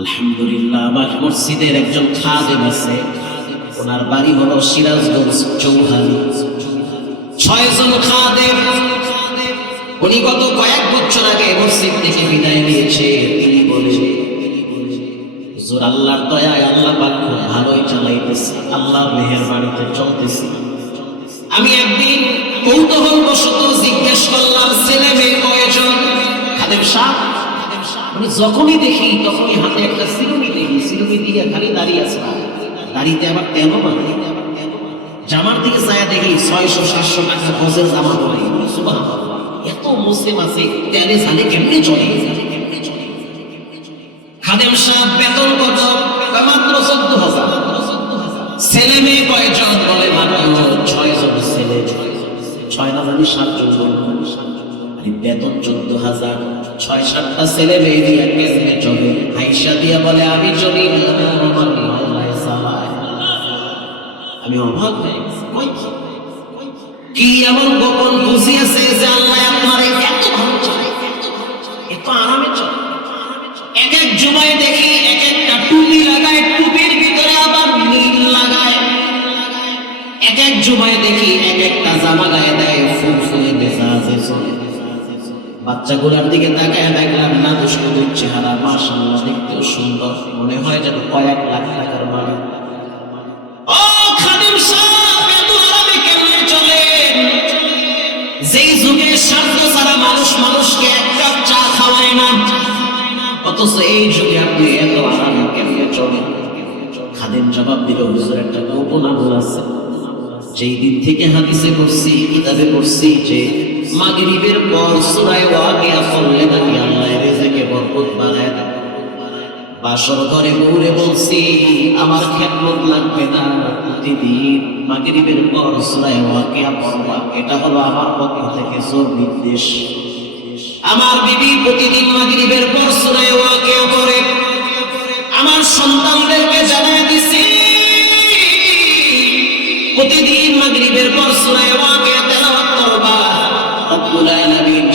আলহামদুলিল্লাহ, আমার মসজিদের একজন খাদেম আছে, ওনার বাড়ি হলো সিরাজগঞ্জ চৌহালি। 6 জন খাদেম, উনি গত কয়েক বছর আগে মসজিদ থেকে বিদায় নিয়েছে। তিনি বলে, হুজুর আল্লাহর দয়ায় আল্লাহ পাক খুব ভালোই চালাইতেছে, আল্লাহর মেহেরবানিতে চলতেছে। আমি একদিন কৌতূহলবশত জিজ্ঞেস করলাম, ছেলে মেয়ে কয়জন? খাদেম সাহেব আমি যখনই দেখি তখনই হাতে একটা সিরুনি দেখি, সিরুনি দিয়ে খালি দাঁড়িয়ে আছে, দাঁড়িতে আবার তেল বাঁধে। জামার দিকে চায়া দেখি 600-700 টাকা গজের জামা পরে। সুবহানাল্লাহ, এত মুসলিম আছে, তেলে ঝালে কেমনে চলে? খাদেম সাহেব বেতন কত? মাত্র 14,000। ছেলে মেয়ে কয়জন? বলে মাত্র 6 জন ছেলে, 6 না জানি 7 জন। বেতন 14,000, 6-7টা ছেলে মেয়ে দিয়ে কেমনে চলে? আয়েশা দিয়া বলে, আমি চলি না, আমার আল্লাহ চালায়। আমি অবাক হয়ে গেছি, কি এমন গোপন বুঝি আছে যে আল্লাহ আপনারে এত ভালো চলে, এত আরামে চলে? এক এক জুমায় দেখি এক একটা টুপি লাগায়, টুপির ভিতরে আবার নীল লাগায়। এক এক জুমায় দেখি এক একটা জামা গায়ে দেয়, ফুলফুলে মেজাজে চলে। বাচ্চাগুলোর দিকে তাকায় দেখলাম না দুষ্টুদের চেহারা, মাশাআল্লাহ দেখতেও সুন্দর, মনে হয় যেন কয়েক লাখ টাকার মালিক। ও খাদিম সাহেব, এত আরামে কেমনে চলেন? যেই যুগে স্বার্থ ছাড়া মানুষ মানুষকে এক কাপ চা খাওয়ায় না, অথচ এই যুগে আপনি এত আরামে কেমনে চলেন? খাদিম জবাব দিল, হুজুর একটা গোপন আমল আছে। যেই দিন থেকে হাদিসে পড়ছি, কিতাবে পড়ছি যে মাগরিবের পর সূরা ওয়াকিয়া পড়লে নাকি আল্লাহ রিজিকে বরকত বাড়ায় দেয়। বাসর ঘরে বউরে বলছি, আমার খেদমত লাগবে না, প্রতিদিন মাগরিবের পর সূরা ওয়াকিয়া পড়বা, এটা হলো আমার পক্ষ থেকে জোর নির্দেশ। আমার বিবি প্রতিদিন মাগরিবের পর সূরা ওয়াকিয়া পড়ে। আমার সন্তানদেরকে জানায় দিছি, প্রতিদিন মাগরিবের পর সূরা ওয়াকিয়া তেলাওয়াত করবা। রব্বুল আলামিন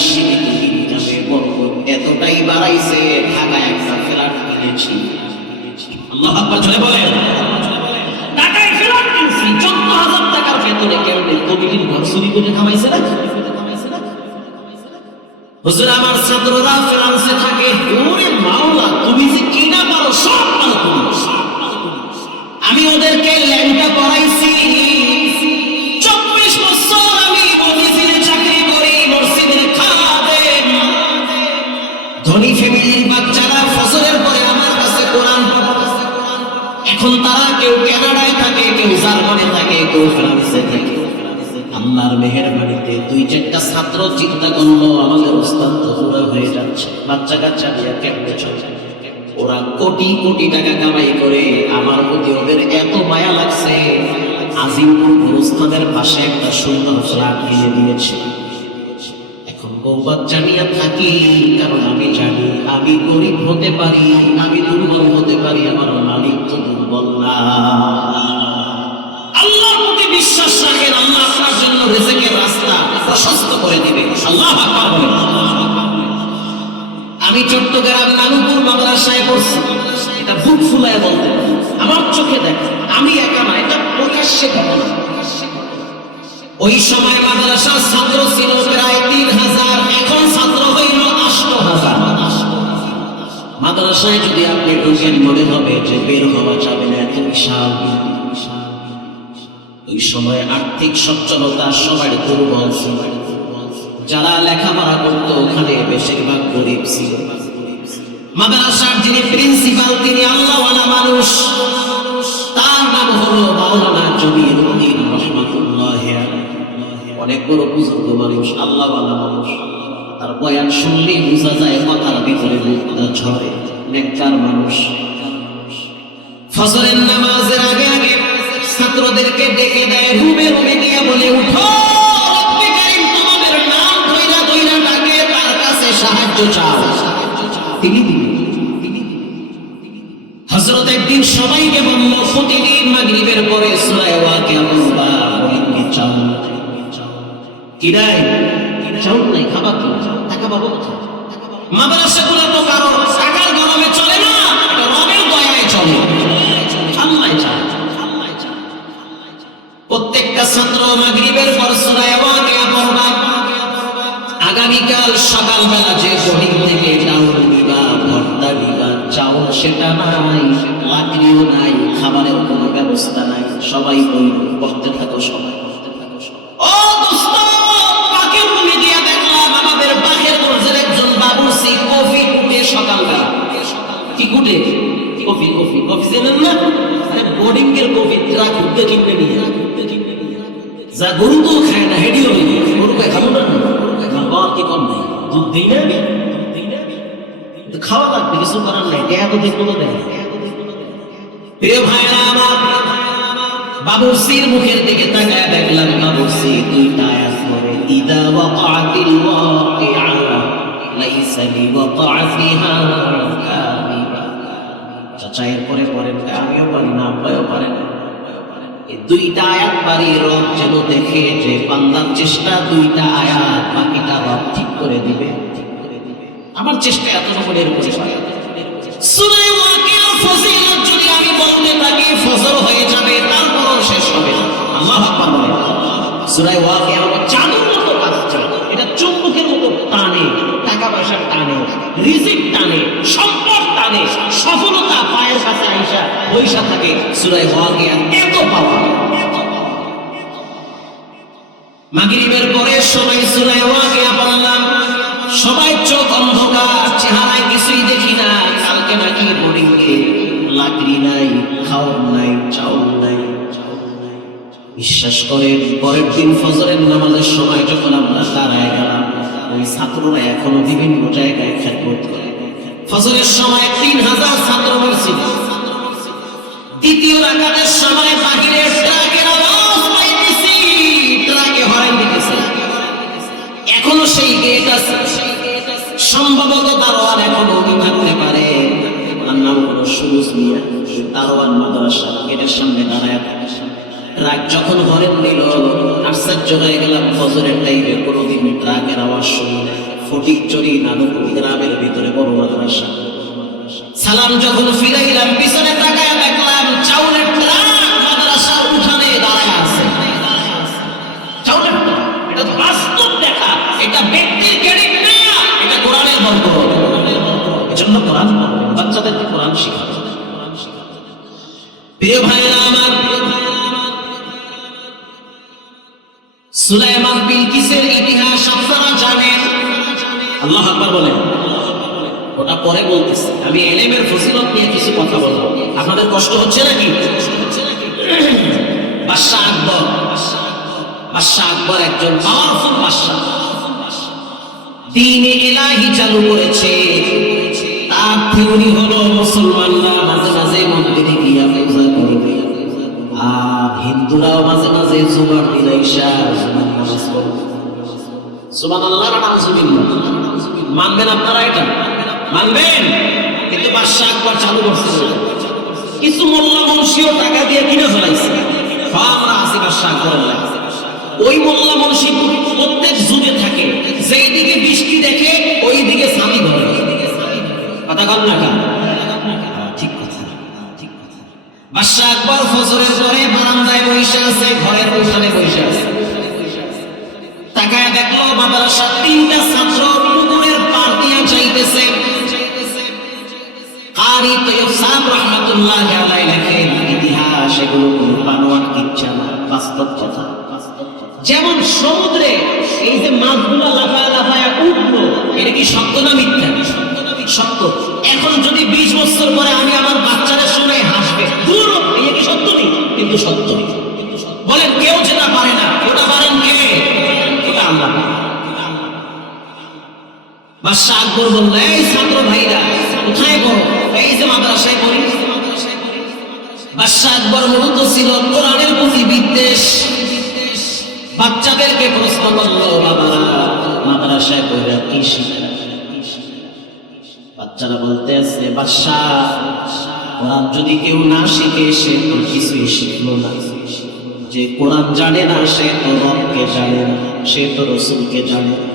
এতটাই বাড়াইছে, ঢাকায় একটা ফ্ল্যাট কিনেছি। আল্লাহু আকবার জোরে বলেন। ঢাকায় ফ্ল্যাট কিনেছি 14,000 টাকার বেতনে। কেমনে? প্রতিদিন ঘর চুরি করে খাওয়াইছে না? হুজুর আমার ছাত্ররা ফ্রান্সে থাকে। ওরে মাওলা, তুমি যে কি না পারো সব পারো তুমি। আমি ওদেরকে ল্যাংটা পড়াইছি। 24 বছর আমি মসজিদে চাকরি করি, মসজিদের খাদেম। ধনী ফ্যামিলির বাচ্চারা ফজরের পরে আমার কাছে কোরআন পড়ে। এখন তারা কেউ কানাডায় থাকে, কেউ জার্মানে থাকে, কেউ ফ্রান্সে থাকে। আল্লাহর মেহেরবানিতে 2-4টা ছাত্র চিন্তা করলো, আমাদের ওস্তাদ তো পুরো হয়ে যাচ্ছে, বাচ্চা কাচ্চা নিয়ে কেমনে চলে? ওরা কোটি কোটি টাকা কামাই করে, আমার প্রতি ওদের এত মায়া লাগছে, আজিমপুর গুরুস্থানের পাশে একটা সুন্দর ফ্ল্যাট কিনে দিয়েছে। এখন বউ বাচ্চা নিয়ে থাকি, কারণ আমি জানি আমি গরিব হতে পারি, আমি দুর্বল হতে পারি, আমার মালিক তো দুর্বল না। আল্লাহর প্রতি বিশ্বাস রাখেন, আল্লাহ আপনার জন্য রিজিকের রাস্তা প্রশস্ত করে দিবে। আল্লাহু আকবার বলেন। আমি চট্টগ্রাম নানুপুর মাদ্রাসায় পড়ছি, এটা বুক ফুলায় বলতে পারি, আমার চোখে দেখে, আমি একা না, এটা প্রকাশ্যে ঘটনা। ওই সময় মাদ্রাসার ছাত্র ছিল প্রায় 3,000, এখন ছাত্র হইল 8,000। মাদ্রাসায় যদি আপনি ঢুকেন মনে হবে যে বের হওয়া যাবে না, এত বিশাল। ওই সময় আর্থিক সচ্ছলতা সবার দুর্বল ছিল। যারা লেখাপড়া করতো ওখানে বেশিরভাগ গরিব ছিল। মাদ্রাসার যিনি প্রিন্সিপাল তিনি আল্লাহওয়ালা মানুষ, তার নাম হলো মাওলানা জমিরুদ্দিন রহমাতুল্লাহ। অনেক বড় বুজুর্গ মানুষ, আল্লাহওয়ালা মানুষ। তার বয়ান শুনলেই বোঝা যায় কথার ভিতরে মুক্তা ঝরে, নেককার মানুষ। ফজরের নামাজের আগে আগে ছাত্রদেরকে ডেকে দেয়, রুমে রুমে দিয়ে বলে, উঠো, সাহায্য চাও, তিনি দিবেন। হযরত একদিন সবাইকে বলল, প্রতিদিন মাগরিবের পরে সূরা ওয়াকিয়া পড়বা। বলেন কি চাও? কি নাই? চাও নাই? খাবা কি? টাকা পাবো কোথায়? মাদ্রাসাগুলো তো কারো টাকার গরমে চলে না, এটা ছাত্র মাগরিবের পর সূরা ওয়াকিয়া পড়বা। আগামীকাল সকালবেলা যে বোর্ডিং থেকে ডাউল নিবা, ভর্তা নিবা, চাউল সেটা নাই, লাকড়িও নাই, খাবারের কোনো ব্যবস্থা নাই। সবাই বলল পড়তে থাকো, সবাই পড়তে থাকো। ও দোস্ত, পাকের রুমে গিয়ে দেখলাম আমাদের বাহের মর্জের একজন বাবুর্চি কফি কুটে সকালবেলা। কি কুটে? কফি। কফি চেনেন না? আরে বোর্ডিং এর কফি ট্রাক উঠতে কিনতে নিয়ে যা গরু তো খায় না, হেডিও গরু খাবো না, কি কম নাই, দুধ দিই না, খাওয়া লাগবে, কিছু করার নাই, দেয়া তো দেখবো তো দেয়। প্রিয় ভাইরা আমার, বাবুর্চির মুখের দিকে তাকায় দেখলাম বাবুর্চি দুইটা আয়াত পড়ে, ইদা ওয়াকাতিল ওয়াকিআ লাইসা লিওয়াকাতিহা কাযিবা। চাচা এরপরে পড়েন, আমিও পারি না, আব্বাও পারে না। এই দুইটা আয়াত পারি, রব যেন দেখে যে বান্দার চেষ্টা দুইটা আয়াত, বাকিটা রব ঠিক করে দিবে। আমার চেষ্টা এতটুকু এর উপরে সূরা ওয়াকিয়া ফজিলত যদি আমি বলতে থাকি ফজর হয়ে যাবে, তারপরও শেষ হবে না। আল্লাহু আকবার বলেন। সূরা ওয়াকিয়া চাঁদের মতো বাচ্চা, এটা চুম্বকের মতো টানে, টাকা পয়সা টানে, রিজিক টানে, সম্পদ টানে, সফলতা পায়ের কাছে আইসা বৈশা থাকে। সূরা ওয়াকিয়া এত পাওয়ার। মাগরিবের পরে সবাই সূরা ওয়াকিয়া পড়লাম, সবাই চোখ অন্ধকার, চেহারায় কিছুই দেখি না। কালকে নাকি বোর্ডিংয়ে লাকড়ি নাই, খাওয়ার নাই, চাউল নাই। বিশ্বাস করেন, পরের দিন ফজরের নামাজের সময় যখন আমরা দাঁড়ায় গেলাম, ওই ছাত্ররা এখনো বিভিন্ন জায়গায় খেদমত করে। ফজরের সময় 3000 ছাত্র মসজিদ, দ্বিতীয় রাকাতের সময় বাহিরে ট্রাকের আওয়াজ পাইতেছি, ট্রাকে হর্ন দিতেছে। এখনো সেই গেট আছে, সম্ভবত দারোয়ান এখনো থাকতে পারে। ওনার নাম হলো সুরুজ মিয়া, দারোয়ান মাদ্রাসা গেটের সামনে দাঁড়ায় থাকে। ট্রাক যখন হর্ন দিল, আশ্চর্য হয়ে গেলাম, ফজরের টাইমে কোনোদিন ট্রাকের আওয়াজ শুনি না। ফটিকছড়ি নানুপুর গ্রামের ভিতরে বড় মাদ্রাসা। সালাম যখন ফিরাইলাম, পিছনে তাকায় দেখলাম চাউলের ট্রাক মাদ্রাসার উঠানে দাঁড়ায় আছে। চাউলের ট্রাক, এটা বাস্তব দেখা, এটা ব্যক্তির ক্রেডিট না, এটা কোরআনের বরকত। এজন্য কোরআন বাচ্চাদেরকে কোরআন শেখাতে। প্রিয় ভাইরা আমার, সুলাইমান বিলকিসের ইতিহাস আপনারা জানেন। আল্লাহু আকবার বলেন। ওটা পরে বলতেছি, আমি ইলমের ফজিলত নিয়ে কিছু কথা বলবো। আপনাদের কষ্ট হচ্ছে নাকি? বাদশা আকবর, বাদশা আকবর একজন পাওয়ারফুল বাদশা, দ্বীন ইলাহি চালু করেছে। তার থিওরি হলো মুসলমানরা মাঝে মাঝে মন্দিরে গিয়া পূজা করবে, আর হিন্দুরাও মাঝে মাঝে জুমার দিন আইসা নামাজ পড়বে। সুবহানাল্লাহ, নাউজুবিল্লাহ। মানবেন আপনারা? এটা মানবেন? কিন্তু বাদশা আকবর চালু করছে, কিছু মোল্লা মুন্সিও টাকা দিয়ে কিনে ফেলাইছে। আমরা আছি বাদশা আকবরের লাগে। ওই মোল্লা মুন্সি প্রত্যেক যুগে থাকে, যেই দিকে বৃষ্টি দেখে ওই দিকে ছাতি ধরে। কথা কন না কেন? ঠিক কথা, ঠিক কথা। বাদশা আকবর ফজরের পরে বারান্দায় বসে আছে, ঘরের উঠানে বসে আছে। তাকায় দেখলো মাদ্রাসার 3টা ছাত্র পুকুরের পার দিয়ে যাইতেছে। কারি তৈয়ব সাহেব রাহমাতুল্লাহি আলাইহি লেখেন, ইতিহাস এগুলো কোনো বানোয়াট কিচ্ছা না, বাস্তব কথা। যেমন সমুদ্রে এই যে মাছগুলো লাফায় লাফায় উঠলো, এটা কি সত্য না মিথ্যা? সত্য। এখন যদি 20 বছর পরে আমি আমার বাচ্চারা শুনে হাসবে, দূর, এটা কি সত্য নেই? কিন্তু সত্য। বলেন, কেউ যেটা পারে না, ওটা পারেন কে? ওটা আল্লাহ। বাদশা আকবর বলল, এই ছাত্র ভাইরা কোথায় পড়ো? এই যে মাদ্রাসায় পড়ি। বাদশা আকবর মূলত ছিল কোরআনের প্রতি বিদ্বেষ। বাচ্চাদেরকে প্রশ্ন করলো, বাবারা মাদ্রাসায় পড়ে কি শিখে? বাচ্চারা বলতে আছে, বাদশা, কোরআন যদি কেউ না শিখে সে তো কিছুই শিখলো না। যে কোরআন জানে না সে তো রবকে জানে না, সে তো রসুলকে জানে না,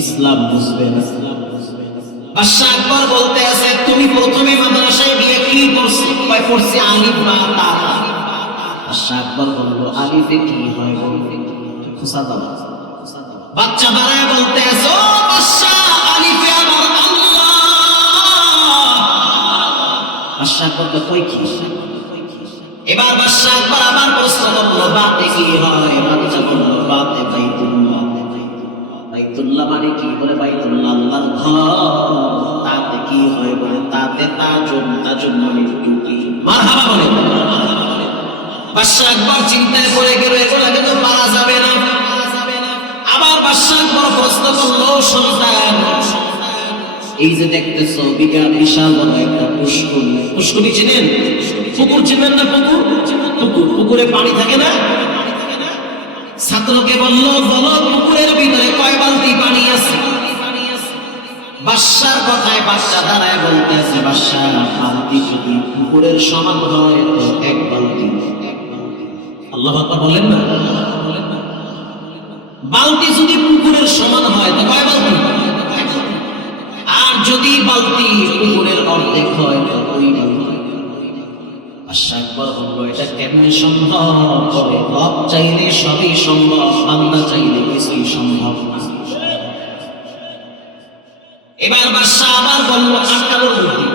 ইসলাম বুঝবে না। বাদশা আকবর বলতে আছে, তুমি প্রথমে মাদ্রাসায় গিয়ে কি পড়ছি? পড়ছি আলিফ বা তা। বাদশাহ আকবর বলল আলিফে কি হয় বলবে খুশা দাও। বাচ্চা দাঁড়ায় বলতে আছো বাদশাহ আলিফে আমার আল্লাহ। বাদশাহ আকবর কই কি? এবার বাদশাহ আকবর আবার প্রশ্ন করলো বাতে কি হয়? বাচ্চা বলল বাতে বাইতুল্লাহ। বাইতুল্লাহ মানে কি? বলে বাইতুল্লাহ আল্লাহর ঘর। তাতে কি হয়? বলে তাতে তাজুন, তাজুন মানে ডিউটি। মারহাবা বলে। বাদশাহ আকবর চিন্তায় পড়ে গেল, এগুলাকে তো পারা যাবে না। আবার বাদশাহ আকবর প্রশ্ন করলো সন্তান এই যে দেখতেছো বিশাল বড় একটা পুষ্করী, পুষ্করী চিনেন? পুকুর চিনেন না? পুকুর, পুকুরে পানি থাকে না? ছাত্রকে বললো বলো পুকুরের ভিতরে কয় বালতি পানি আছে? বাদশার কথায় বাদশা দাঁড়ায় বলতেছে বাদশা বালতি যদি পুকুরের সমান হয় তো এক বালতি। আল্লাহ আকবার বলেন না? বালতি যদি পুকুরের সমান হয় তো কয় বালতি? আর যদি বালতি পুকুরের অর্ধেক হয় তো দুই বালতি। বাদশা আকবর বলল এটা কেমনে সম্ভব? বলে রব চাইলে সবই সম্ভব, বান্দা চাইলে কিছুই সম্ভব না। এবার বাদশা আবার বলল আটকালো বুদ্ধি।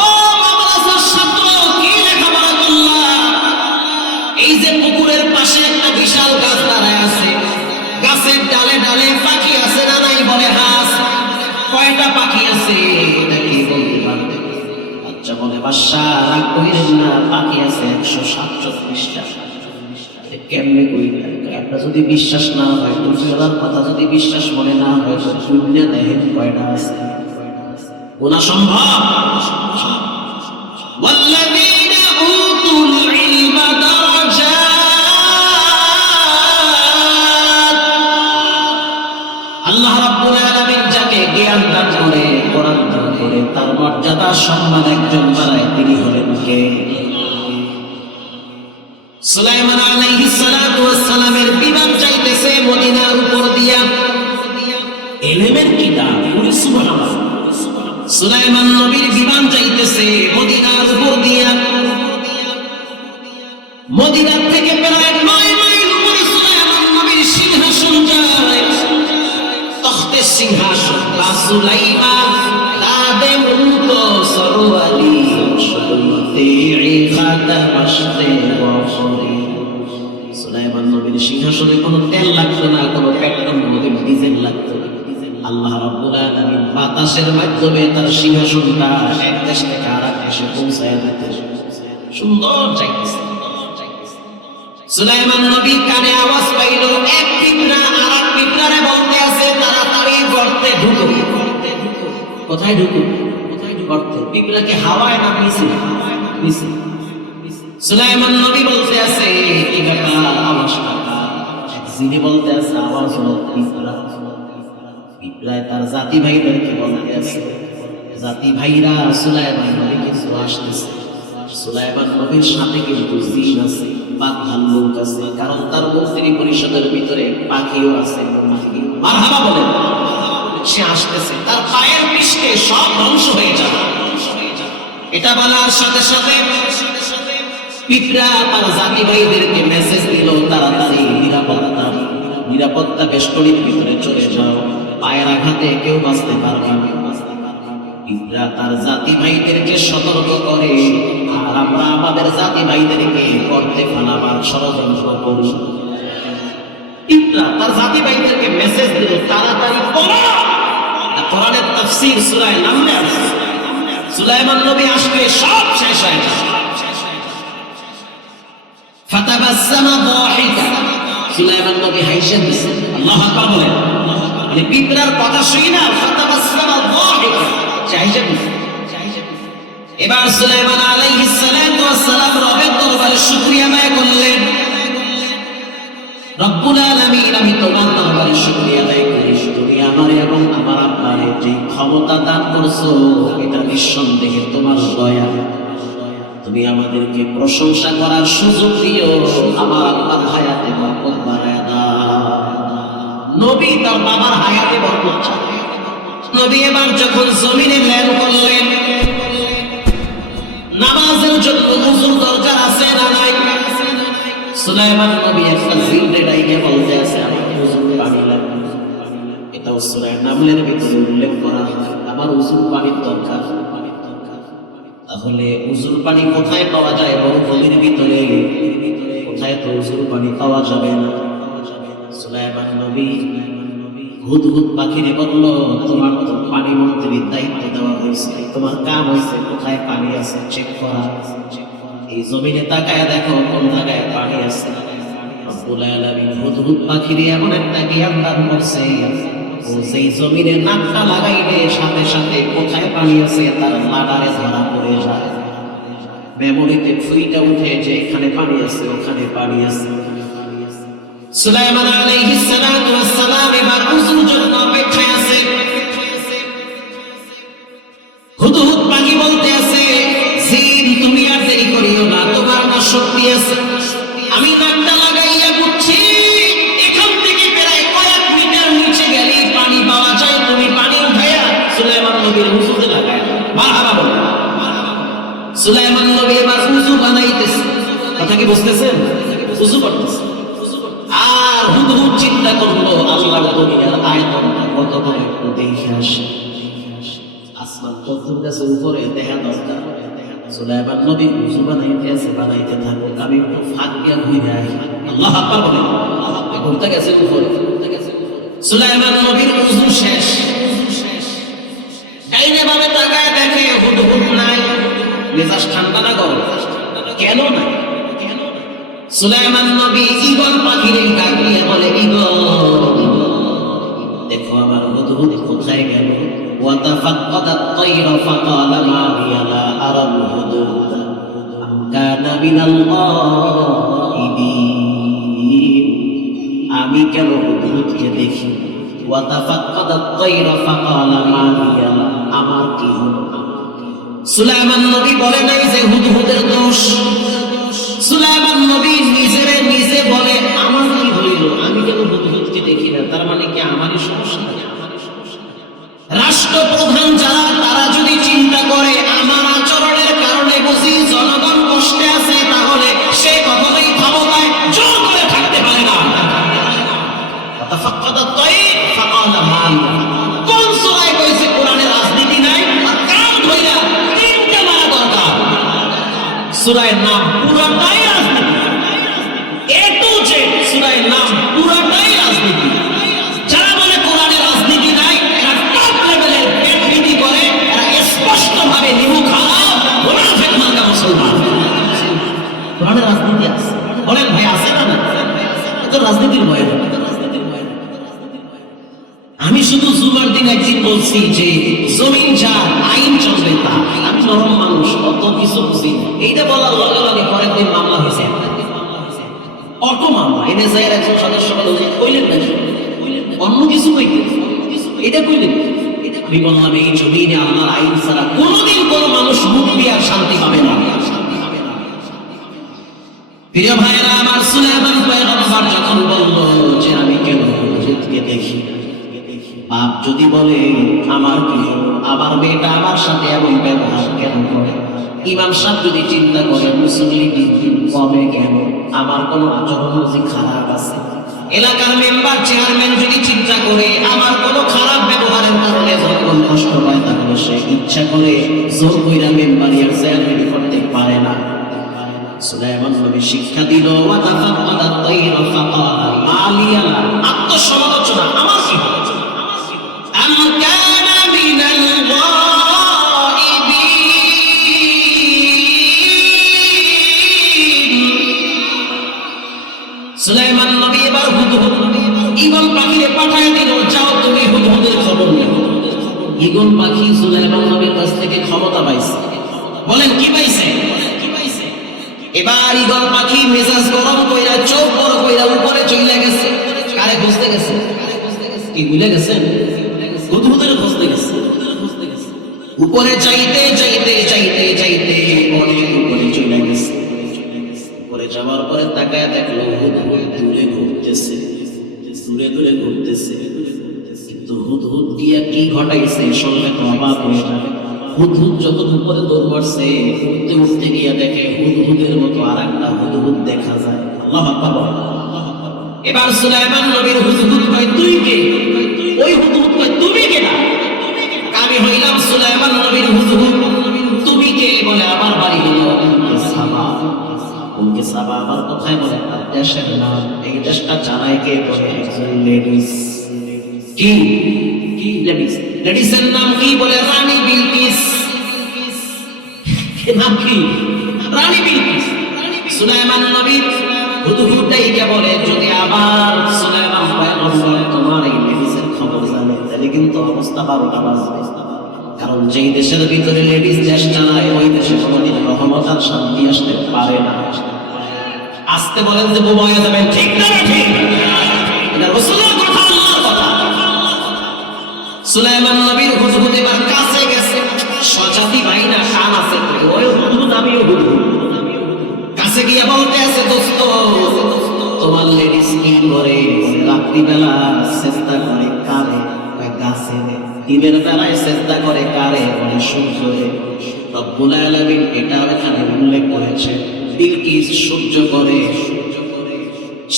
ও মাদ্রাসার ছাত্র কি লেখাপড়া করলা? এই যে পুকুরের পাশে একটা বিশাল গাছ দাঁড়ায় আছে, গাছের ডালে ডালে পাখি আছে না নাই? বলে হাঁস। কয়টা পাখি আছে এটা কি বলতে পারবে? আচ্ছা বলে বাদশা রাগ কইরেন না, পাখি আছে 147টা। কেমনে কইলেন? আপনার যদি বিশ্বাস না হয়, দুনিয়ার কথা যদি বিশ্বাস মনে না হয়, দুনিয়া দেখেন কয়টা আছে। ওনা সম্ভব? والذين اوتوا العلم درجات। আল্লাহ রাব্বুল আলামিন যাকে জ্ঞান দান করে, কোরআন দান করে, তার মর্যাদা সম্মান একজন বাড়ায়, তিনি হলেন কে? সুলাইমান আলাইহিস সালাতু ওয়াস সালামের বিমান চাইতেছে মদিনার উপর দিয়া, ইলমের কিতাব। সুবহানাল্লাহ। সুলাইমান নবীর বিমান চাইতেছে মদিনার উপর দিয়া। মদিনার থেকে প্রায় 9 মাইল উপরে সুলাইমান নবীর সিংহাসন যায়। তখতে সিংহাসন সুলাইমান দাদে মুত সরওয়ালি শুনতে খাতামাশতে ওয়াফরি। সুলাইমান নবীর সিংহাসনে কোনো তেল লাগতো না, কোনো পেট্রোল নদীর ডিজেল লাগতো না। আল্লাহ রাব্বুল আলামিন বাতাসের মাধ্যমে তার সিংহাসনটা এক দেশ থেকে আরেক দেশে পৌঁছায় দিতে সুন্দর চাইতেছে। সুলাইমান নবী কানে আওয়াজ পাইল এক পিঁপড়া আরেক পিঁপড়ারে বলতে আছে তাড়াতাড়ি গর্তে ঢুকো। কোথায় ঢুকো? গর্তে। পিঁপড়াকে হাওয়ায় না নিচে? নিচে। সুলাইমান নবী বলতে আছে কি ব্যাপার, আওয়াজ কাকা? যিনি বলতে আছে আওয়াজ হলো পিঁপড়া। পিঁপড়ায় তার জাতি ভাইদেরকে বলতে আছে, জাতি ভাইরা সুলাইমান নবী কিছু আসতেছে। সুলাইমান নবীর সাথে কিন্তু জিন আছে, পাক ভাল্লুক আছে, কারণ তার মন্ত্রী পরিষদের ভিতরে পাখিও আছে। মারহাবা বলেন। সে আসতেছে, তার পায়ের পিছনে সব ধ্বংস হয়ে যাবে। এটা বলার সাথে সাথে পিঁপড়া তার জাতি ভাইদেরকে মেসেজ দিল তাড়াতাড়ি নিরাপত্তা বেষ্টনীর ভিতরে চলে যাও, পায়ের আঘাতে কেউ বাঁচতে পারবে না। পিঁপড়া তার জাতি ভাইদেরকে সতর্ক করে, আর আমরা আমাদের জাতি ভাইদেরকে গর্তে ফেলাবার ষড়যন্ত্র করি। পিঁপড়া তার জাতি ভাইদেরকে মেসেজ দিল তাড়াতাড়ি পড়ো। কোরআনের তাফসীর সূরা নামলে আছে সুলাইমান নবী আসলে সব শেষ হয়ে যায়। ফাতাবাসসামা দাহিকা, সুলাইমান নবী হাসে দিয়েছে। আল্লাহু আকবার বলেন। মানে পিঁপড়ার কথা শুনি না, ফাতাবাসসামা দাহিকা, হাসে দিয়েছে। এবার সুলাইমান আলাইহিস সালাতু ওয়াস সালাম রবের দরবারে শুকরিয়া আদায় করলেন। রব্বুল আলামিন, আমি তোমার দরবারে শুকরিয়া আদায় করি, তুমি আমারে এবং আমার আব্বারে যে ক্ষমতা দান করছো এটা নিঃসন্দেহে তোমার দয়া। তুমি আমাদেরকে প্রশংসা করার সুযোগ দিও, আমার আব্বার হায়াতে বরকত বাড়ায় দাও। নবী তার বাবার হায়াতে বরকত চায়। নবী এবার যখন জমিনে ল্যান করলেন, নামাজের জন্য ওযুর দরকার আছে না নাই? সুলাইমান নবী একটা জিনরে ডাইকে বলতে আছে আমার ওযুর পানি লাগবে। এটা সূরা নামলের ভিতরে উল্লেখ করা আমার ওযুর পানির দরকার। তাহলে ওযুর পানি কোথায় পাওয়া যায়? মরুভূমির ভিতরে, কোথায় তো ওযুর পানি পাওয়া যাবে না। সুলাইমান নবী হুদহুদ পাখিরে বলল, তোমার তো পানি মন্ত্রীর দায়িত্ব দেওয়া হয়েছে, তোমার কাম হয়েছে কোথায় পানি আছে চেক করা। এই জমিনে তাকায় দেখো কোন জায়গায় পানি আছে। রব্বুল আলামিন হুদহুদ পাখিরে এমন একটা জ্ঞান দান করছে, ও সেই জমিনে নাকটা লাগাইলে সাথে সাথে কোথায় পানি আছে তার লাডারে ধরা পড়ে যায়। মেমোরিতে ফুইটা উঠে যে এখানে পানি আছে, ওখানে পানি আছে। সুলাইমান আলাইহিস সালাতু ওয়াস সালাম এবার ওযুর জন্য অপেক্ষায় আছে। হুদহুদ পাখি বলতে আছে, জিন তুমি আর দেরি করিও না, তোমার না শক্তি আছে। আমি নাকটা লাগাইয়া বুঝছি এখান থেকে প্রায় কয়েক মিটার নিচে গেলে পানি পাওয়া যায়, তুমি পানি উঠাইয়া সুলাইমান নবীর ওযুতে লাগায় মারহাবা বলো। সুলাইমান নবী এবার ওযু বানাইতেছে। কথা কি বুঝতেছেন? ওযু করতেছে। আর হুদহুদ চিন্তা করলো আল্লাহ দুনিয়ার আয়তনটা কত বড় একটু দেখে আসে। আসমান প্রথম কাছে উপরে দেখা দরকার। সুলাইমান নবী ওযু বানাইতে থাকুক, আমি একটু ফাঁক দিয়া ঘুরে আসি। আল্লাহু আকবার বলেন। ঘুরতে গেছে উপরে। সুলাইমান নবীর ওযু শেষ। ডাইনে বামে তাকায় দেখে হুদহুদ নাই। মেজাজ ঠান্ডা না গরম? কেন না? সুলাইমান নবী ঈগল পাখিরে ডাক দিয়ে বলে, ঈগল দেখো আমার হুদহুদ কোথায় গেল? ওয়াতাফাক্কাদাত তায়রা ফাকালা মা লিয়া লা আরাল হুদহুদ আম কানা মিনাল গায়িবিন। আমি কেন হুদহুদকে দেখি? ওয়াতাফাক্কাদাত তায়রা ফাকালা মা লিয়া লা, আমার কি হলো? সুলাইমান নবী বলে নাই যে হুদহুদের দোষ। সুলাইমান নবী নিজে বলে আমার কি হইল, আমি কেন হুদহুদকে দেখি না? তার মানে কি আমারই সমস্যা? রাষ্ট্রপ্রধান যারা, তারা যদি চিন্তা করে আমার আচরণের কারণে বুঝি জনগণ কষ্টে আছে, তাহলে সে কখনোই ক্ষমতায় জোর করে থাকতে পারে না। কোন সূরায় কইছে কোরআনে রাজনীতি নাই? কান ধইরা তিনটা মারা দরকার। সূরার নাম পুরাটাই রাজনীতি। এ টু জেড সূরার নাম পুরাটাই রাজনীতি। যারা বলে কোরআনে রাজনীতি নাই, এরা টপ লেভেলের পেটনীতি করে, এরা স্পষ্টভাবে নিমুখ হারাম মুনাফিক মার্কা মুসলমান। কোরআনে রাজনীতি আছে বলেন ভাই, আছে না? এটা রাজনীতির ভয়। আমি শুধু জুমার দিন একদিন বলছি যে জমিন যা আইন চলবে তা। আমি নরম মানুষ, অত কিছু বুঝি না। এইটা বলার লগে লগে পরের দিন মামলা হয়েছে, অটো মামলা। এনে যায় একজন সদস্য কইলেন না, অন্য কিছু কইতে এটা কইলেন। আমি বললাম এই জমিনে আল্লাহর আইন ছাড়া কোনোদিন কোনো মানুষ মুক্তি আর শান্তি পাবে না। প্রিয় ভাইরা আমার, সুলাইমান পয়গম্বর যখন বলল যে আমি কেন হুদহুদকে দেখি, বাপ যদি বলে আমার কি হলো, আমার মেয়েটা আমার সাথে এমন ব্যবহার কেন করে? ইমাম সাহেব যদি চিন্তা করে মুসলিম দিন কমে কেন, আমার কোনো আচরণ বুঝি খারাপ আছে? এলাকার মেম্বার চেয়ারম্যান যদি চিন্তা করে আমার কোনো খারাপ ব্যবহারের কারণে জনগণ কষ্ট পায়, তাহলে সে ইচ্ছা করে জোর কইরা মেম্বারি আর চেয়ারম্যান করতে পারে না। সুলাইমান নবী শিক্ষা দিল, ওয়াতাফাক্কাদাত তায়রা ফাকালা মা লিয়া লা, আত্মসমালোচনা আমার কি হলো? আম কানা মিনাল গায়িবিন। সুলাইমান নবী এবার হুদহুদ ঈগল পাখিরে পাঠায় দিল, যাও তুমি হুদহুদের খবর নাও। ঈগল পাখি সুলাইমান নবীর কাছ থেকে ক্ষমতা পাইছে। বলেন কি পাইছে? এবার ঈগল পাখি মেজাজ গরম কইরা চোখ বড় কইরা উপরে চলে গেছে। কারে খুঁজতে গেছে? কি ভুলে গেছেন? হুদহুদের খুঁজতে গেছে। উপরে চাইতে চাইতে চাইতে চাইতে অনেক উপরে চলে গেছে। উপরে যাওয়ার পরে তাকায় দেখলো হুদহুদ দূরে ঘুরতেছে, দূরে দূরে ঘুরতেছে। কিন্তু হুদহুদ দিয়া কি ঘটাইছে শুনলে তো অবাক হয়ে যাবে। হুদহুদ যখন উপরে দৌড় মারছে, উঠতে উঠতে গিয়া দেখে হুদহুদের মতো আর একটা হুদহুদ দেখা যায়। আল্লাহু আকবার বলেন। এবার সুলাইমান নবীর হুদহুদ কয় তুই কে? ওই হুদহুদ কয় তুমি কে? না আমি হইলাম সুলাইমান নবীর হুদহুদ। তুমি কে? বলে আমার বাড়ি হলো সাবা। উনকে সাবা আবার কোথায়? বলে দেশের নাম। এই দেশটা জানাই কে? বলে লেডিস। কি লেডিস? লেডিসের নাম কি? বলে রানী বিলকিস। নাম কি? রানী বিলকিস। সুলাইমান নবী হুদহুদটাই কে বলে যদি আবার সুলাইমান পয়গম্বর তোমার এই লেডিসের খবর জানে তাহলে কিন্তু অবস্থা 12টা বাজবে। কারণ যেই দেশের ভিতরে লেডিস দেশ চালায় ওই দেশে কোনোদিন রহমত আর শান্তি আসতে পারে না। আসতে বলেন যে বোমা হয়ে যাবেন, ঠিক না? ঠিক এটা রাসূলের কথা, আল্লাহর কথা। সুলাইমান নবীর হুদহুদ এবার কাছে গেছে, সজাতি ভাই না কান আছে, ওই হুদহুদ আমিও হুদহুদ কাছে গিয়া বলতে আছে দোস্ত তোমার লেডিস কি করে? রাত্রিবেলা চেষ্টা করে কারে? গাছে। দিনের বেলায় চেষ্টা করে কারে? বলে সূর্যরে। রব্বুল আলামিন এটা এখানে উল্লেখ করেছে বিলকিস সূর্য করে,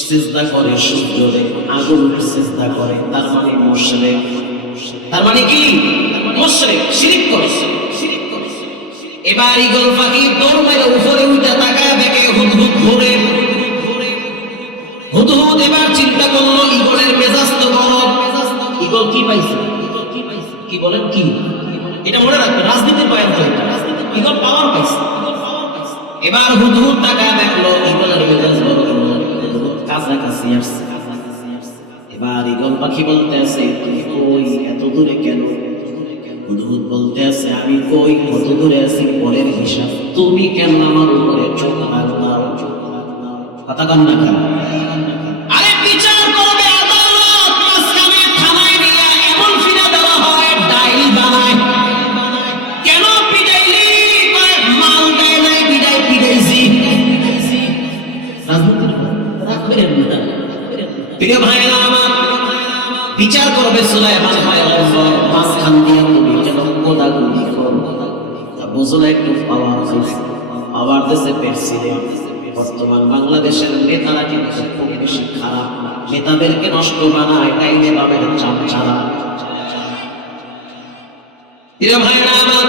চেষ্টা করে সূর্যরে, আগুনের চেষ্টা করে। তার মানে মুশরিক। তার মানে কি? মুশরিক, শিরক করেছে। এবার ঈগল পাখি দৌড় মেরে উপরে উঠে তাকায় দেখে হুদহুদ ঘুরে। হুদহুদ এবার চিন্তা করলো ঈগলের মেজাজ তো গরম। ঈগল কি পাইছে? কি বলেন? কি এটা মনে রাখবেন, রাজনীতির বয়ান তো এটা। ঈগল পাওয়ার পাইছে। এবার হুদহুদ তাকায় দেখলো ঈগলের মেজাজ গরম, কাছাকাছি আসছে। এবার ঈগল পাখি বলতে আছে তুমি কই? এত দূরে কেন? হুদহুদ বলতে আছে আমি কই কত দূরে আছি পরের হিসাব, তুমি কেন আমার উপরে চোখ রাখলাম? কথা কন না কেন? আরে বিচার করবে আদালত, মাঝখানে থানায় নিয়ে এমন ফিরে দেওয়া হয় ডাইল বানায়। কেন পিটাইলি? মাল দেয় নাই পিটাই পিটাইছি। রাজনীতির রাখবেন না প্রিয় ভাইরা আমার। বিচার করবে সুলাইমান পয়গম্বর, মাঝখান দিয়ে তুমি কেন কোদাগুলি করো? বুঝলে একটু পাওয়ার পাইছে, পাওয়ার দেশে প্রেসিডেন্ট। বর্তমান বাংলাদেশের নেতারা কিন্তু খুব বেশি খারাপ, নেতাদেরকে নষ্ট বানায়, টাইলে বাবের চাপ ছাড়া। প্রিয় ভাইরা আমার,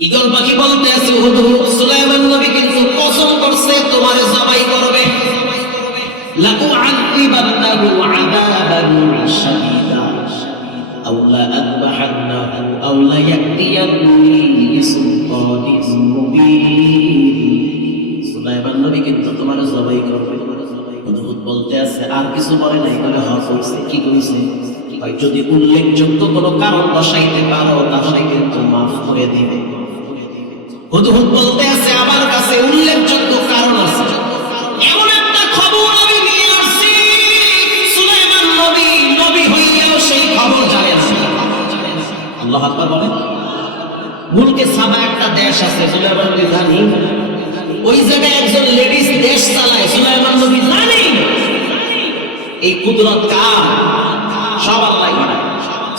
ঈগল পাখি বলতে আছে হুদহুদ সুলাইমান নবী কিন্তু কসম করছে তোমারে জবাই করবে। لأعذبنه عذابا شديدا أو لأذبحنه أو ليأتيني بسلطان مبين। সুলাইমান নবী কিন্তু তোমার জবাই করবে। হুদহুদ বলতে আছে আর কিছু বলে নাই, বলে হ্যাঁ কইছে। কি কইছে? ভাই যদি উল্লেখযোগ্য কোনো কারণ বসাইতে পারো তাহলে কিন্তু মাফ করে দিবে। হুদহুদ বলতে আছে আমার কাছে উল্লেখযোগ্য কারণ আছে, এমন একটা খবর আমি নিয়ে আসছি সুলাইমান নবী নবী হইয়াও সেই খবর জানে না। আল্লাহু আকবার বলেন। মুলকে সাবা একটা দেশ আছে, সুলাইমান নবী জানি ওই জায়গায় একজন লেডিস দেশ চালায়, সুলাইমান নবী জানি। এই কুদরত কার? সব আল্লাহ বানায়।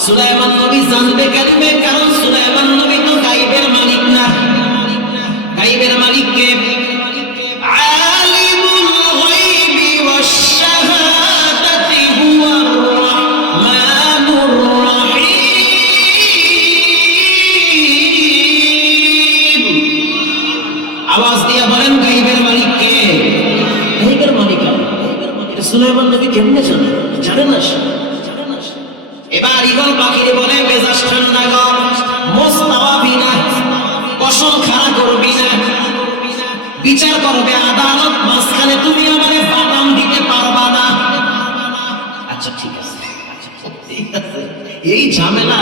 সুলাইমান নবী জানবে কেমনে? কারণ সুলাইমান নবী তো গায়বের মালিক না। গায়বের মালিক কে? আওয়াজ দিয়ে বলেন গায়বের মালিক কে? গায়বের মালিক আল্লাহ। সুলাইমান নবী কেমনে জানে? জানে না সে। এবার ঈগল পাখিরে বলে মেজাজ ঠান্ডা কর, মোস্তাওয়াবি না, কসম খাড়া করবি না, বিচার করবে আদালত, মাঝখানে তুমি আমারে বাদাম দিতে পারবা না। আচ্ছা ঠিক আছে, ঠিক আছে। এই ঝামেলা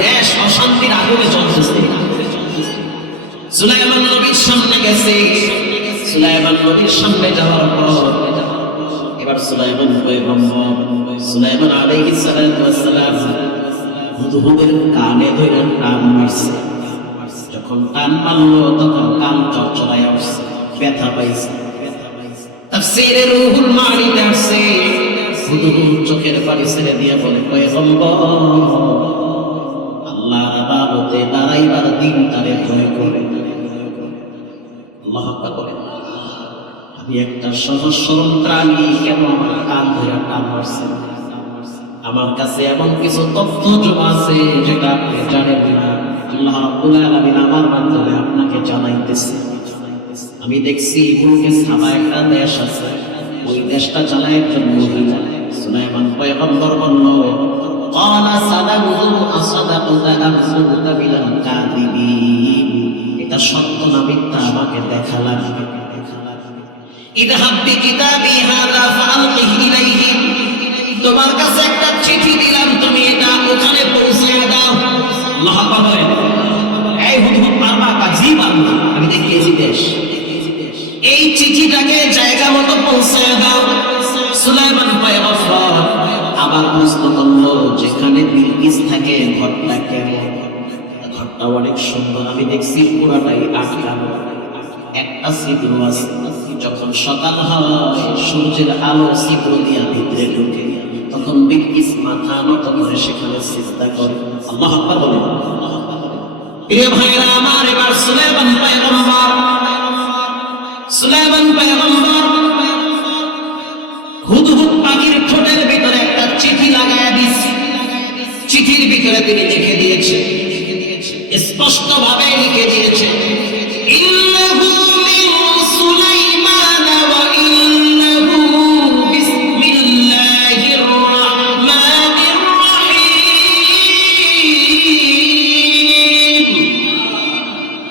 দেশ অশান্তির আগুনে চলতেছে। সুলাইমান নবীর সামনে গেছে। সুলাইমান নবীর সামনে যাওয়ার পর এবার সুলাইমান পয়গম্বর সুলাইমান আলাইহিস সালাতু ওয়াস সালাম হুদহুদের কানে ধরে টান মারছে। যখন টান মারলো তখন কান চড়চড়ায় উঠছে, ব্যথা পাইছে। তাফসীরে রুহুল মানিতে আসছে হুদহুদ চোখের পানি ছেড়ে দিয়ে বলে পয়গম্বর আল্লাহর ইবাদতে দাঁড়াইবার দিন তারে ভয় করে। আল্লাহু আকবার বলেন। একটা সহজ সরল প্রাণী কেন আমার কান ধরে টান মারছেন? আমার কাছে এমন কিছু তথ্য জমা আছে যেটা আপনি জানেন না। আল্লাহ রাব্বুল আলামিন আমার মাধ্যমে আপনাকে জানাইতেছে। আমি দেখছি মুলকে সাবা একটা দেশ আছে, ওই দেশটা চালায় একজন মহিলা। সুলাইমান পয়গম্বর বলল, ক্বালা সানানজুরু আসাদাকুতা আম কুনতা মিনাল কাযিবিন। এটা সত্য না মিথ্যা আমাকে দেখা লাগবে। ইযহাব বিকিতাবি হাযা ফাআলকিহি ইলাইহিম। তোমার কাছে একটা চিঠি দিলাম, তুমি এটা ওখানে পৌঁছে দাও। আল্লাহ আকবার বলেন। এই হুদহুদ পারবা কাজী পারবা, আমি দেখিয়েছি দেশ। এই চিঠিটাকে জায়গা মতো পৌঁছে দাও। সুলাইমান পয়গম্বর আবার প্রশ্ন করলো, যেখানে বিলকিস থাকে ঘরটা কেমন? ঘরটা অনেক সুন্দর, আমি দেখছি পুরাটাই আটকানো, একটা ছিদ্র আছে। যখন সকাল হয় সূর্যের আলো ছিদ্র দিয়া ভিতরে ঢুকে, তখন বিলকিস মাথা নত করে সেখানে সিজদা করে। আল্লাহু আকবার বলেন। প্রিয় ভাইরা আমার, এবার সুলাইমান পয়গম্বর হুদহুদ পাখির ঠোঁটের ভিতরে একটা চিঠি লাগায়া দিয়েছে। চিঠির ভিতরে তিনি লিখে দিয়েছে, স্পষ্ট ভাবে লিখে দিয়েছে, ইন্নাহু মিন সুলাইমান ওয়া ইন্নাহু বিসমিল্লাহির রাহমানির রহিম।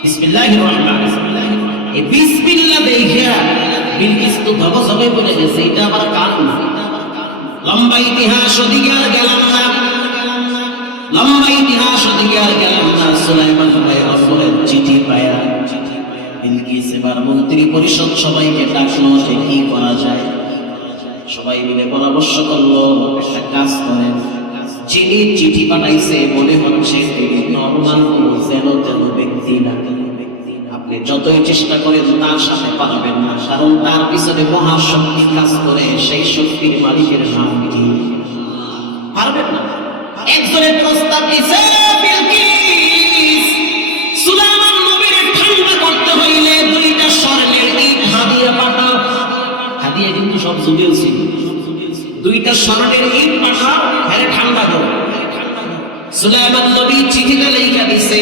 বিসমিল্লাহির রাহমানির রহিম। এই বিসমিল্লাহ দেখিয়া বিলকিস তো ধবধবে বলে গেছে, এটা আবার কান না। লম্বা ইতিহাস ওদিকে আর গেলাম না, সুলাইমান পয়গম্বরের চিঠি পায়া বিলকিস এবার মন্ত্রী পরিষদ সবাইকে ডাকলো যে কি করা যায়। সবাই মিলে পরামর্শ করলো, একটা কাজ করেন, যিনি চিঠি পাঠাইছে মনে হচ্ছে তিনি নরমাল কোনো যেন ব্যক্তি না। আপনি যতই চেষ্টা করেন তার সাথে পারবেন না, কারণ তার পিছনে মহাশক্তি কাজ করে। সেই শক্তির মালিকের নাম কি? পারবেন না। একজনের প্রস্তাব দিছে, বিলকিস সুলাইমান নবীর ঠান্ডা করতে হইলে 2টা স্বর্ণের ইট হাদিয়া পাঠাও। হাদিয়া কিন্তু সব যুগেও ছিল। 2টা স্বর্ণের ইট পাঠাও, হ্যাঁ ঠান্ডা করো। সুলাইমান নবী চিঠিটা লেখা দিছে,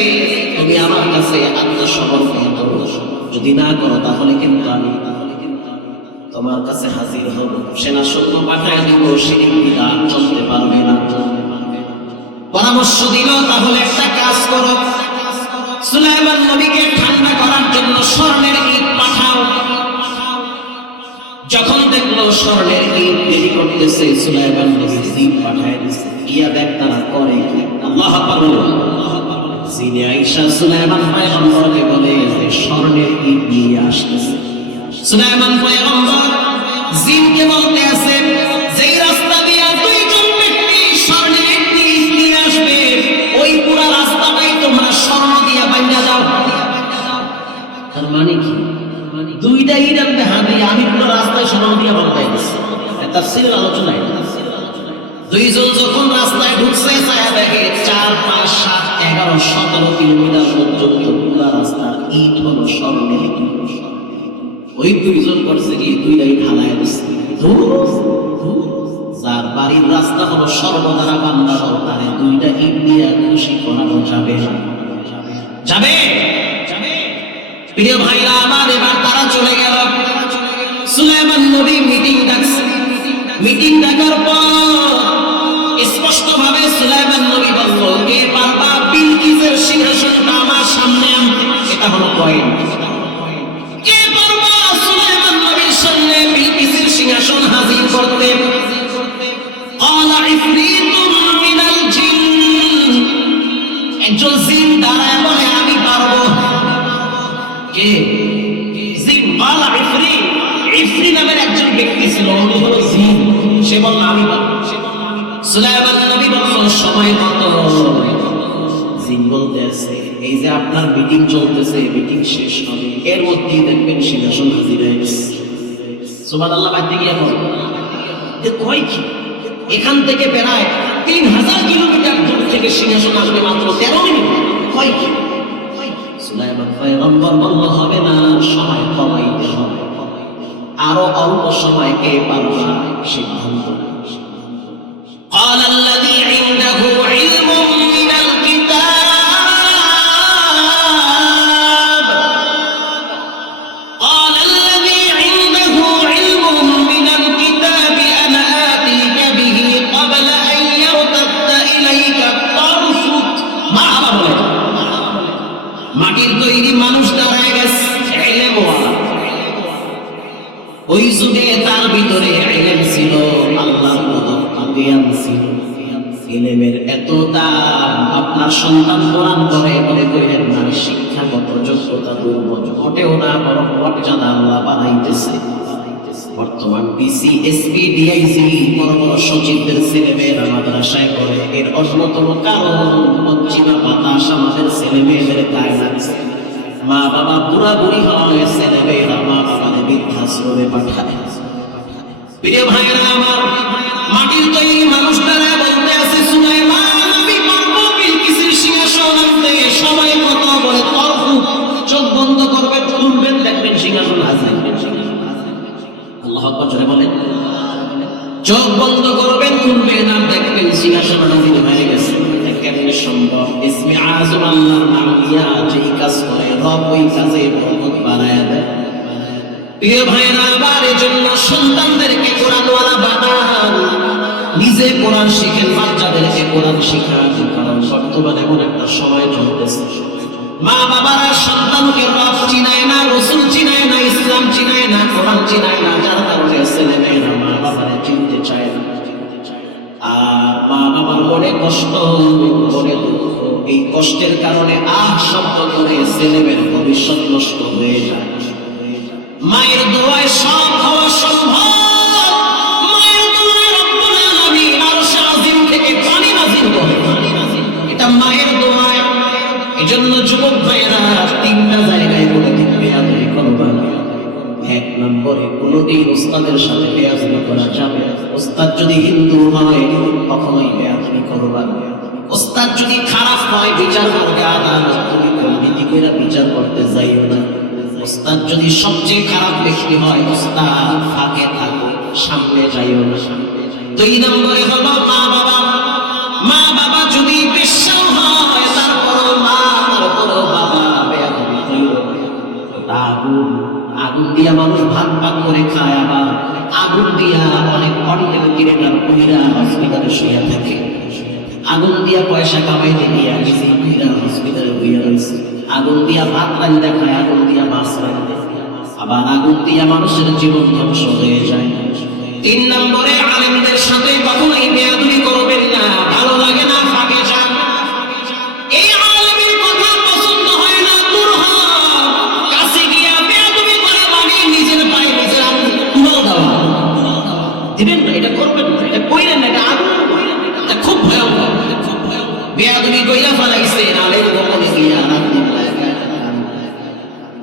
তুমি আমার কাছে আত্মসমর্পণ করো, যদি না করো তাহলে কিন্তু আমি তোমার কাছে হাজির হব, সেনা সৈন্য পাঠায় দিব, সেই বিধান চলতে পারবে না। পরামর্শ দিল, তাহলে একটা কাজ করো, সুলাইমান নবীকে ঠান্ডা করার জন্য স্বর্ণের ইট পাঠাও। যখন দেখলো স্বর্ণের ইট দেরি করতেছে, সুলাইমান নবী জিন পাঠায় দিয়েছে, গিয়া দেখ তারা করে কি। আল্লাহ আকবার বলুন। জিনে আয়েশা সুলাইমান পয়গম্বরকে বলে যে স্বর্ণের ইট নিয়ে আসতেছে। সুলাইমান পয়গম্বর জিনকে বলতে আছে, যেই রাস্তা দিয়া 2জন ব্যক্তি স্বর্ণের ইট নিয়ে আসবে, ওই পুরো রাস্তাটাই তোমরা স্বর্ণ দিয়া বাঁধা দাও। তার মানে কি? 2টা ইট আনতে হাতে আমি পুরো রাস্তায় স্বর্ণ দিয়া বাঁধাই দিচ্ছি। তাফসীরের আলোচনায় 2জন যখন রাস্তায় ঢুকছে, ছায়া দেখে 4, 5, 7, 11, 17 কিলোমিটার পর্যন্ত পুরো রাস্তা ইট হলো স্বর্ণের ইট। ওই 2জন করছে কি 2টা ইট হালায় দিচ্ছে। যার বাড়ির রাস্তা হলো স্বর্ণ দ্বারা বাঁধানো, তারে 2টা ইট দিয়ে খুশি করানো যাবে না? যাবে? প্রিয় ভাইরা আমার, এবার তারা চলে গেল। সুলাইমান নবী মিটিং ডাকছে। মিটিং ডাকার পর স্পষ্ট ভাবে সুলাইমান নবী বলল, কে পারবা বিলকিসের সিংহাসনটা আমার সামনে আনতে? এটা হলো পয়েন্ট। কে পারবা সুলাইমান নবীর সামনে বিলকিসের সিংহাসন হাজির করতে? ক্বালা ইফরিতুম মিনাল জিন। একজন জিন দাঁড়ায় বলে, আমি পারবো। কে? জিন। ক্বালা ইফরিত। ইফরিত নামের একজন ব্যক্তি ছিল, উনি হলো জিন। সে বলল, আমি পারবো। সুলাইমান নবী বলল, সময় কত? জিন বলতে আছে, এই যে আপনার মিটিং চলতেছে, মিটিং শেষ হবে, এর মধ্যেই দেখবেন সিংহাসন হাজির হয়ে গেছে। সুবহানাল্লাহ। বাইতে গিয়া বল, কয় কি? এখান থেকে প্রায় 3000 কিলোমিটার দূর থেকে সিংহাসন আসবে মাত্র 13 মিনিট। কয় কি? সুলাইমান পয়গম্বর বলল, হবে না, সময় কমাইতে হবে। আর আরো অল্প সময় কে পারবা সিদ্ধান্ত। قال الذي عنده علم من الكتاب قال الذي عنده علم من الكتاب أنا آتيك به قبل أن يرتد إليك طرفك ما বলে মাটির তৈরি মানুষ দাঁড়ায় গেছে ইলম ওয়ালা। ওই যুগে তার ভিতরে ইলম ছিল, আল্লাহর জ্ঞান ছিল। ইলমের এত দাম, আপনার সন্তান কোরআন পড়ে মনে করেন না শিক্ষাগত যোগ্যতা দুর্বল, মোটেও না, বরং মর্যাদা আল্লাহ বানাইতেছে। বর্তমান ডিসি, এসপি, ডিআইজি বড় বড় সচিবদের ছেলেমেয়েরা মাদ্রাসায় পড়ে। এর অন্যতম কারণ পশ্চিমা বাতাস আমাদের ছেলেমেয়েদের গায়ে লাগছে। মা বাবা বুড়া বুড়ি হয়, ছেলেমেয়েরা মা বাবাদের বৃদ্ধাশ্রমে পাঠায়। প্রিয় ভাইরা আমার, মাটির তৈরি মানুষটারা বলতে আছে সুলাইমান নবী পারবো বিলকিসের সিংহাসন আনতে। সবাই কথা বলে তরফু, চোখ বন্ধ করবেন, খুলবেন, দেখবেন সিংহাসন হাজির। আল্লাহু আকবার জোরে বলেন। চোখ বন্ধ করবেন, খুলবেন, আর দেখবেন সিংহাসন হাজির হয়ে গেছে। কেমনে সম্ভব? ইসমে আযম আল্লাহর নাম দিয়া যেই কাজ করে রব ওই কাজে বরকত বাড়ায়া দেয়। প্রিয় ভাইরা আমার, এজন্য সন্তানদেরকে কোরআনওয়ালা বানান, নিজে কোরআন শিখেন, বাচ্চাদেরকে কোরআন শিখান। কারণ বর্তমানে এমন একটা সময় চলতেছে, মা বাবারা সন্তানকে রব চিনায় না, রাসূল চিনায় না, ইসলাম চিনায় না, কোরআন চিনায় না, যার কারণে ছেলেমেয়েরা মা বাবারে চিনতে চায় না। আর মা বাবার মনে কষ্ট, মনে দুঃখ, এই কষ্টের কারণে শব্দ করে ছেলেমেয়ের ভবিষ্যৎ নষ্ট হয়ে যায়। মায়ের দোয়ায় সব হওয়া সম্ভব। মায়ের দোয়ায় রব্বুল আলামিন আরশে আজিম থেকে পানি নাযিল করে, এটা মায়ের দোয়ায়। এজন্য যুবক ভাইরা তিনটা জায়গায় বলে দিন বেয়াদবি করবা না। এক নম্বরে কোনোদিন ওস্তাদের সাথে বেয়াদবি করা যাবে না। ওস্তাদ যদি হিন্দু হয় কখনোই বেয়াদবি করবা না। ওস্তাদ যদি খারাপ হয় বিচার করবে আদালত, তুমি কমিটি করে বিচার করতে যাইও না। ওস্তাদ যদি সবচেয়ে খারাপ ব্যক্তি হয়, ওস্তাদ ফাঁকে থাকো, সামনে যাইও না। দুই নম্বরে হলো মা বাবা। মা বাবা যদি বিশ্বাস হয়, তারপরও মা, তারপরও বাবা, বেয়াদবি কইরো না। আগুন দিয়া মানুষ ভাগ ভাগ করে খায়, আবার আগুন দিয়া অনেক অরিজিনাল ক্রিমিনাল কইরা হসপিটালে শুয়ে থাকে। আগুন দিয়া পয়সা কামাইতে গিয়া নিজে কইরা হসপিটালে শুয়ে রয়েছে। আগুন দিয়া ভাত রান্না খায়, আগুন দিয়া মাছ রান্না, আবার আগুন দিয়া মানুষের জীবন ধ্বংস হয়ে যায়। তিন নম্বরে আলেমদের সাথে কখনোই বেয়াদবি করবেন না। ভালো লাগে না, ফাঁকে যান। এই আলেমের কথা পছন্দ হয় না, দূর হন। কাছে গিয়া বেয়াদবি করা মানে নিজের পায়ে নিজের আগুন তুলে দেওয়া। দিবেন না, এটা করবেন না, এটা কইলেন না, এটা আগুন, এটা খুব ভয়ঙ্কর। বেয়াদবি কইরা ফেলাইছে আলেম বলে গিয়া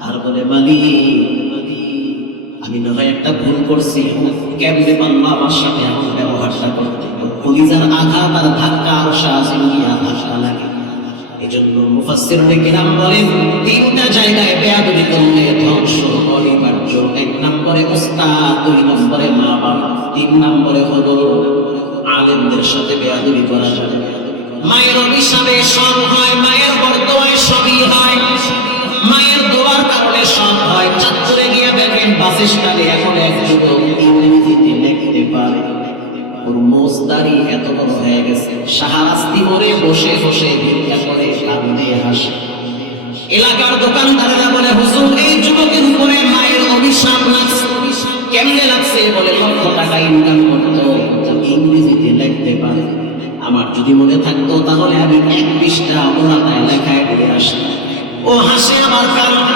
আর বলে মানি আমি না হয় একটা ভুল করছি, কেমনে পারলো আমার সাথে এমন ব্যবহারটা করতে? কলিজার আঘাত আর ধাক্কা আর শাহজিম গিয়া ধাক্কা লাগে। এজন্য মুফাসসিরুনে কিরাম বলেন তিনটা জায়গায় বেয়াদবি করলে ধ্বংস অনিবার্য। এক নম্বরে ওস্তাদ, দুই নম্বরে মা বাবা, তিন নম্বরে হলো আলেমদের সাথে বেয়াদবি করা যাবে। মায়ের অভিশাপে সব হয়, মায়ের বরদোয়ায় সবই হয়, মায়ের দোয়ার কারণে সব হয়। চাঁদপুরে গিয়ে দেখেন বাস স্ট্যান্ডে এখন এক যুবক ইংরেজিতে লিখতে পারে, ওর মোজদারি এত বড় হয়ে গেছে, শাহরাস্তি মোড়ে বসে বসে ভিক্ষা করে কান্দে হাসে। এলাকার দোকানদারেরা বলে হুজুর এই যুবকের উপরে মায়ের অভিশাপ লাগছে। কেমনে লাগছে? বলে লক্ষ টাকা ইনকাম করতো, ইংরেজিতে লিখতে পারে। আমার যদি মনে থাকতো তাহলে আমি এক পৃষ্ঠা ওনাটায় লেখায় দিয়ে আসি। ও হাসে আমার কারণ।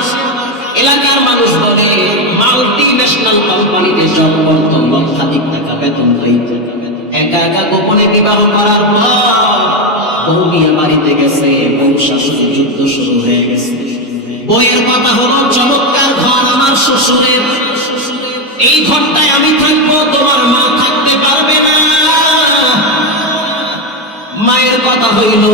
এলাকার মানুষ বলে মাল্টি ন্যাশনাল কোম্পানিতে জব করতো, লক্ষাধিক টাকা বেতন পাইত। একা একা গোপনে বিবাহ করার পর বউ নিয়ে বাড়িতে গেছে, বউ শাশুড়ি যুদ্ধ শুরু হয়ে গেছে। বইয়ের কথা হলো চমৎকার ঘর আমার শ্বশুরের, এই ঘরটায় আমি থাকবো, তোমার মা থাকতে পারবে না। মায়ের কথা হইল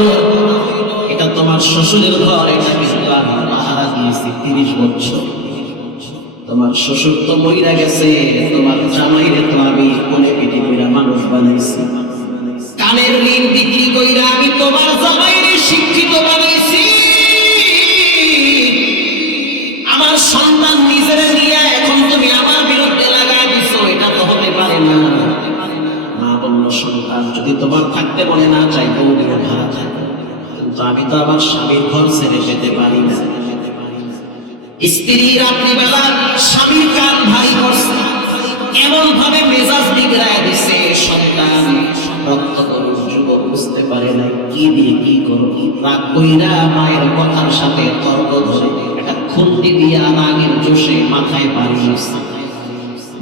এটা তোমার শ্বশুরের ঘর, এটা কিন্তু আমি ভাড়া দিয়েছি 30 বছর। তো তোমার শ্বশুর তো মইরা গেছে, তোমার জামাইরে তো আমি কোলে পিঠে কইরা মানুষ বানাইছি, কানের ঋণ বিক্রি কইরা আমি তোমার জামাইরে শিক্ষিত বানাইছি। আমার সন্তান নিজের নিয়ে এখন তুমি আমার বিরুদ্ধে লাগাই দিছো, এটা তো হতে পারে না। মা বলল, সন্তান যদি তোমার থাকতে বলে না চাই বউকে ভাড়া থাকে, কিন্তু আমি তো আমার স্বামীর ঘর ছেড়ে যেতে পারি না। স্ত্রী রাত্রিবেলা স্বামীর কান ভারী করছে, এমন ভাবে মেজাজ বিগড়ায় দিছে, সন্তান রক্ত করুন যুবক বুঝতে পারে না কি দিয়ে কি করো। রাগ কইরা মায়ের কথার সাথে তর্ক ধরে একটা খুন্তি দিয়ে রাগের জোশে মাথায় বাড়ি মারছে।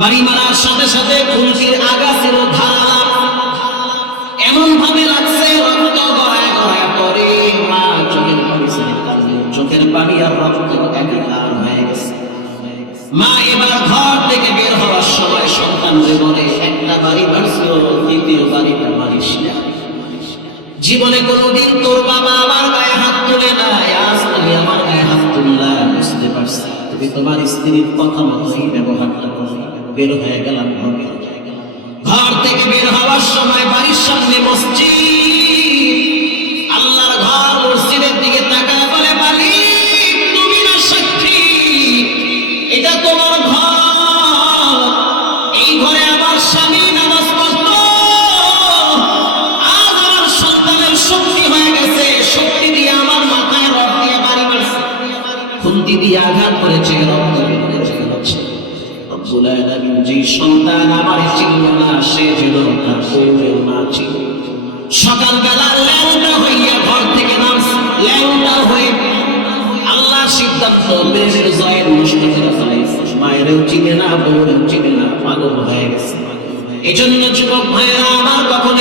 বাড়ি মারার সাথে সাথে খুন্তির আগা ছিল ধারালা, এমন ভাবে লাগছে রক্ত গড়ায় গড়ায় পড়ে। মা চোখের পানি ছেড়ে কাঁদে, চোখের পানি আর রক্ত একাকার হয়ে গেছে। মা এবার ঘর থেকে বের হওয়ার সময় সন্তানকে বলে, একটা বাড়ি মারছো, দ্বিতীয় বাড়িটা মারিস না। জীবনে কোনোদিন তোর বাবা আমার গায়ে হাত তুলে নাই, আজ তুমি আমার গায়ে হাত তুললা, বুঝতে পারছি তুমি তোমার স্ত্রীর কথা মতোই ব্যবহারটা করো। বের হয়ে গেলাম ঘর থেকে। বের হওয়ার সময় বাড়ির সামনে মসজিদ, আল্লাহর ঘর, মসজিদের দিকে তাকায় বলে, মালিক তুমি না সাক্ষী, এটা তোমার ঘর, এই ঘরে আমার স্বামী নামাজ পড়তো, আজ আমার সন্তানের শক্তি হয়ে গেছে, শক্তি দিয়ে আমার মাথায় রড দিয়ে বাড়ি মারছে, খুন্তি দিয়ে আঘাত করেছে, রক্ত বের হয়েছে। রব্বুল আলামিন যে সন্তান আমার চিনল না, সে যেন তার বউয়ের মা ছিল। সকালবেলা ল্যাংটা হইয়া ঘর থেকে নামছে, ল্যাংটা হয়ে আল্লাহ সিদ্ধান্ত মেয়ের জয়ের নষ্ট করে ফেলাইছে। মায়েরও চিনে না, বউরেও চিনে না, পাগল হয়ে গেছে। এই জন্য যুবক ভাইয়েরা আমার, কখনো